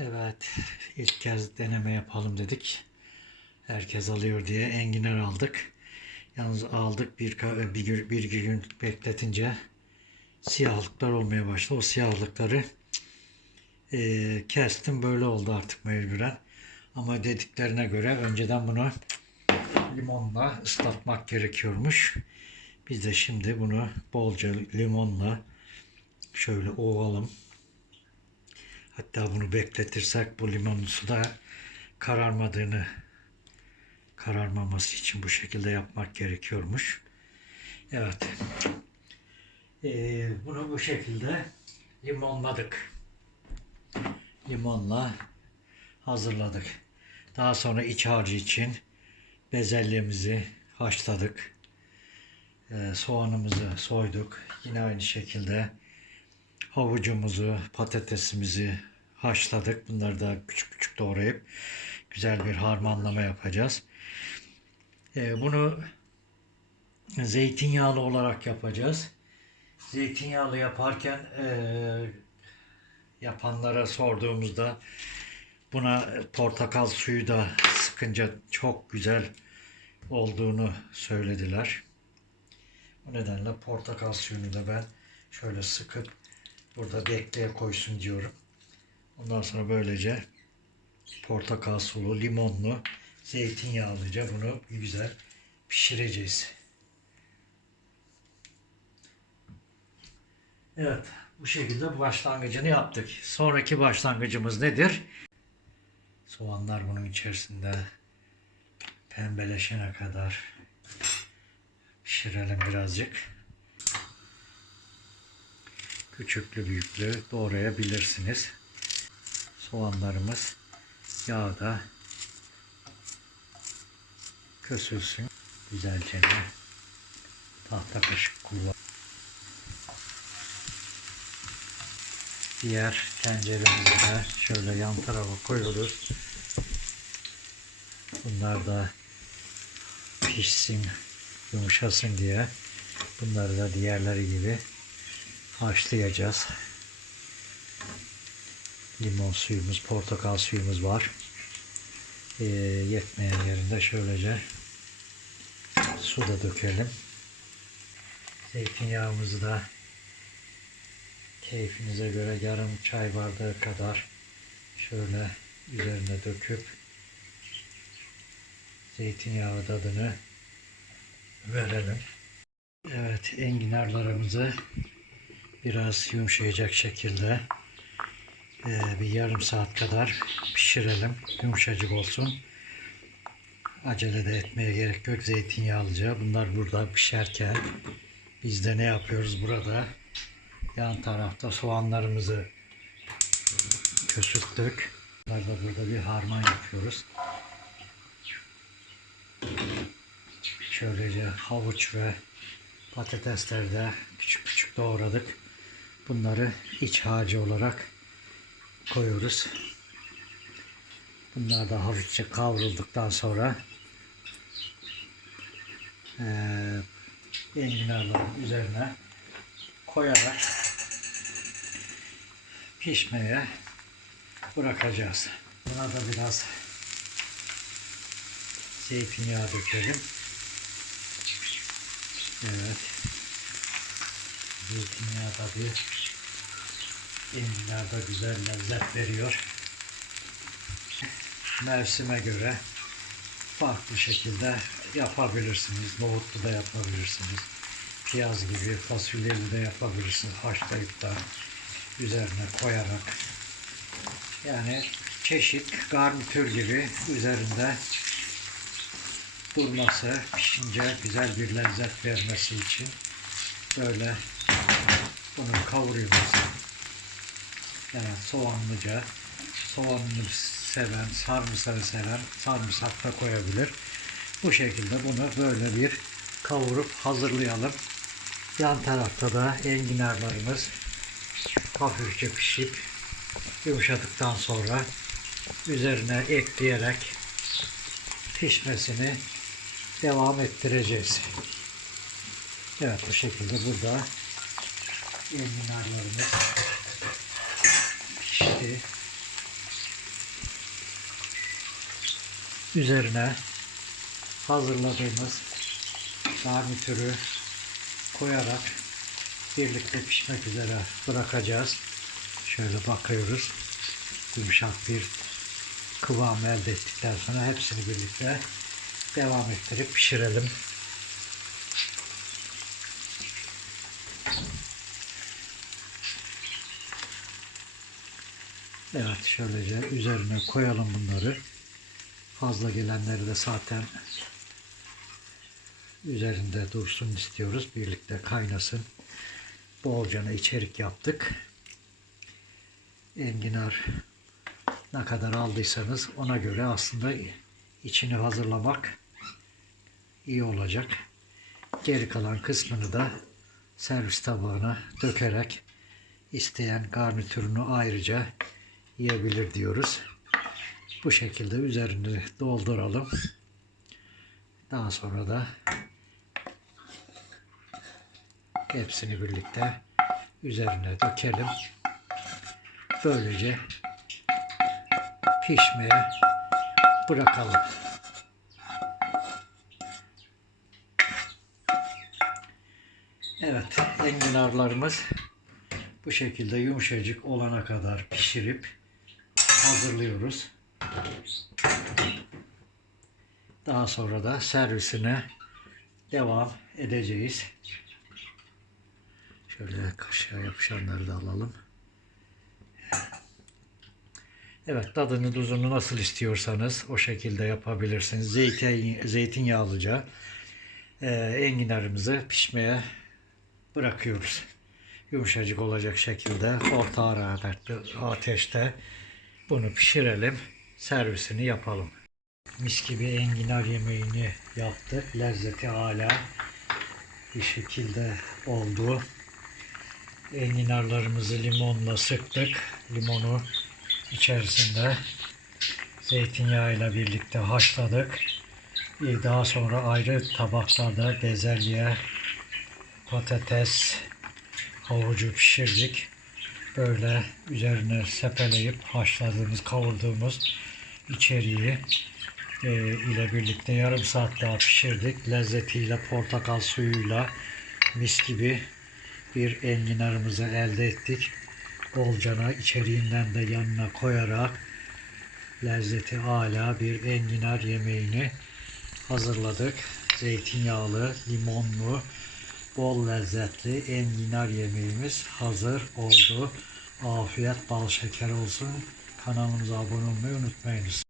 Evet, ilk kez deneme yapalım dedik. Herkes alıyor diye enginar aldık. Yalnız aldık bir, bir, bir gün bekletince siyahlıklar olmaya başladı. O siyahlıkları eee, kestim böyle oldu artık mecburen. Ama dediklerine göre önceden bunu limonla ıslatmak gerekiyormuş. Biz de şimdi bunu bolca limonla şöyle ovalım. Hatta bunu bekletirsek bu limonun suda kararmadığını kararmaması için bu şekilde yapmak gerekiyormuş. Evet. Ee, bunu bu şekilde limonladık. Limonla hazırladık. Daha sonra iç harcı için bezelyemizi haşladık. Ee, soğanımızı soyduk. Yine aynı şekilde havucumuzu, patatesimizi haşladık. Bunları da küçük küçük doğrayıp güzel bir harmanlama yapacağız. Ee, bunu zeytinyağlı olarak yapacağız. Zeytinyağlı yaparken eee, yapanlara sorduğumuzda buna portakal suyu da sıkınca çok güzel olduğunu söylediler. O nedenle portakal suyunu da ben şöyle sıkıp burada bekleye koysun diyorum. Ondan sonra böylece portakal sulu, limonlu, zeytinyağlıca bunu güzel pişireceğiz. Evet, bu şekilde başlangıcını yaptık. Sonraki başlangıcımız nedir? Soğanlar bunun içerisinde pembeleşene kadar pişirelim birazcık. Küçüklü büyüklü doğrayabilirsiniz. Soğanlarımız yağda kösülsün. Güzelce de tahta kaşık kullan. Diğer tenceremizi de şöyle yan tarafa koyuyoruz. Bunlar da pişsin, yumuşasın diye bunları da diğerleri gibi haşlayacağız. Limon suyumuz, portakal suyumuz var. Ee, yetmeyen yerinde şöylece su da dökelim. Zeytinyağımızı da keyfinize göre yarım çay bardağı kadar şöyle üzerine döküp zeytinyağı tadını verelim. Evet enginarlarımızı biraz yumuşayacak şekilde eee, bir yarım saat kadar pişirelim. Yumuşacık olsun. Acele de etmeye gerek yok. Zeytinyağlıca. Bunlar burada pişerken biz de ne yapıyoruz burada? Yan tarafta soğanlarımızı kösüttük. Bunlar da burada bir harman yapıyoruz. Şöylece havuç ve patatesleri de küçük küçük doğradık. Bunları iç harcı olarak koyuyoruz. Bunlar da hafifçe kavrulduktan sonra eee enginarların üzerine koyarak pişmeye bırakacağız. Buna da biraz zeytinyağı dökelim. Evet. Zeytinyağı enginar da güzel lezzet veriyor. Mevsime göre farklı şekilde yapabilirsiniz. Nohutlu da yapabilirsiniz. Piyaz gibi fasulyeli de yapabilirsiniz. Haşlayıp da üzerine koyarak. Yani çeşit garnitür gibi üzerinde durması, pişince güzel bir lezzet vermesi için böyle bunu kavuruyoruz. Evet, soğanlıca, soğanlı seven, sarımsağı seven sarımsak da koyabilir. Bu şekilde bunu böyle bir kavurup hazırlayalım. Yan tarafta da enginarlarımız hafifçe pişip yumuşadıktan sonra üzerine ekleyerek pişmesini devam ettireceğiz. Evet bu şekilde burada enginarlarımız pişti. Üzerine hazırladığımız garnitürü koyarak birlikte pişmek üzere bırakacağız. Şöyle bakıyoruz. Yumuşak bir kıvam elde ettikten sonra hepsini birlikte devam ettirip pişirelim. Evet şöylece üzerine koyalım bunları. Fazla gelenleri de zaten üzerinde dursun istiyoruz. Birlikte kaynasın. Bolcana içerik yaptık. Enginar ne kadar aldıysanız ona göre aslında içini hazırlamak iyi olacak. Geri kalan kısmını da servis tabağına dökerek isteyen garnitürünü ayrıca yiyebilir diyoruz. Bu şekilde üzerini dolduralım. Daha sonra da hepsini birlikte üzerine dökelim. Böylece pişmeye bırakalım. Evet, enginarlarımız bu şekilde yumuşacık olana kadar pişirip hazırlıyoruz. Daha sonra da servisine devam edeceğiz. Şöyle kaşığa yapışanları da alalım. Evet tadını tuzunu nasıl istiyorsanız o şekilde yapabilirsiniz. Zeytin, zeytinyağlıca e, enginarımızı pişmeye bırakıyoruz. Yumuşacık olacak şekilde orta hararetli ateşte bunu pişirelim. Servisini yapalım. Mis gibi enginar yemeğini yaptık. Lezzeti hala bir şekilde oldu. Enginarlarımızı limonla sıktık. Limonu içerisinde zeytinyağıyla birlikte haşladık. Daha sonra ayrı tabaklarda bezelye, patates, havucu pişirdik. Böyle üzerine sepeleyip haşladığımız, kavurduğumuz içeriği e, ile birlikte yarım saat daha pişirdik. Lezzetiyle, portakal suyuyla mis gibi bir enginarımızı elde ettik. Bolcana içeriğinden de yanına koyarak lezzeti hala bir enginar yemeğini hazırladık. Zeytinyağlı, limonlu, bol lezzetli enginar yemeğimiz hazır oldu. Afiyet bal şeker olsun. Kanalımıza abone olmayı unutmayınız.